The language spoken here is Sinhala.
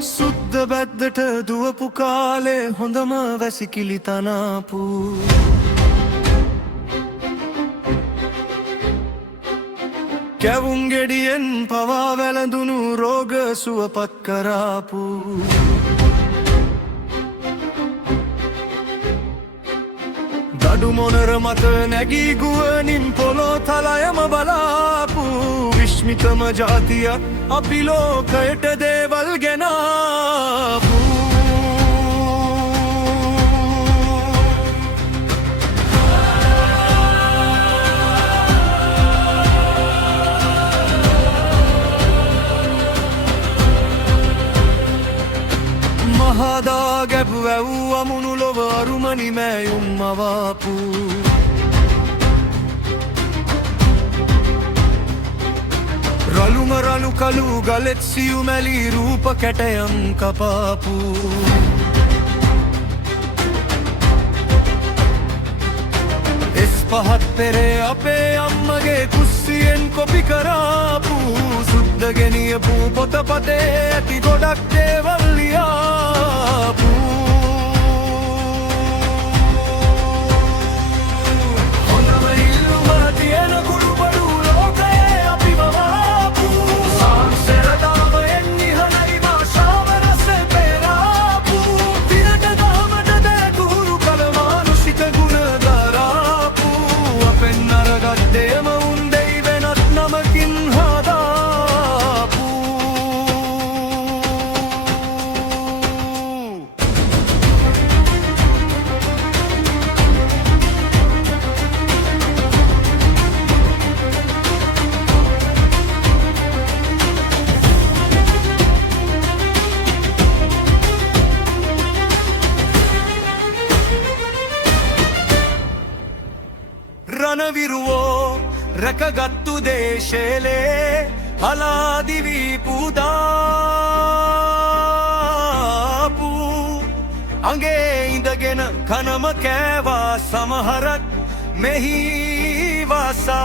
සුද්ද බැද්දට දුවපු කාලේ හොඳම වැසිකිලි තනාපු කැවුම් ගෙඩියෙන් පවා වැළඳුණු රෝග සුවපත් කරාපු ගඩු මොනර මත නැගී ගුවනින් පොළො තලයම බලාපු විශ්මිතම ජාතිය අපි ලෝකයට දේවල් ගෙනාපු මහදා ගැබ් වැව් අමුණු ලොව අරුමණි මෑයුම් මවාපු රළුම රළු කළු ගලෙත් සියුමැලි රූප කැටයම් කපාපු එස් පහත් පෙරේ අපේ අම්මගේ කුස්සියෙන් කොපි කරාපු සුද්ද ගෙනියපු පොතපතේ ඇති ගොඩක් දේවල් ලියාපු හොඳම ඉල්ලුම තියෙන කුළුබඩු ලෝකයේ අපි වවාපු සාක්ෂරතාවයෙන් නිහඬයි භාෂාව රස පෙරාපු පිනට දහමට දැකුරු කල මානුෂික ගුණ දරාපු අපෙන් අරගත් දෙයම උන් දෙයි වෙනත් නමකින් හදාපු රණවිරුවෝ රැකගත්තු දේශේලේ හලාදිවී පුදාපු අගේ ඉඳගෙන කනම කෑවා සමහරක් මෙහි වසා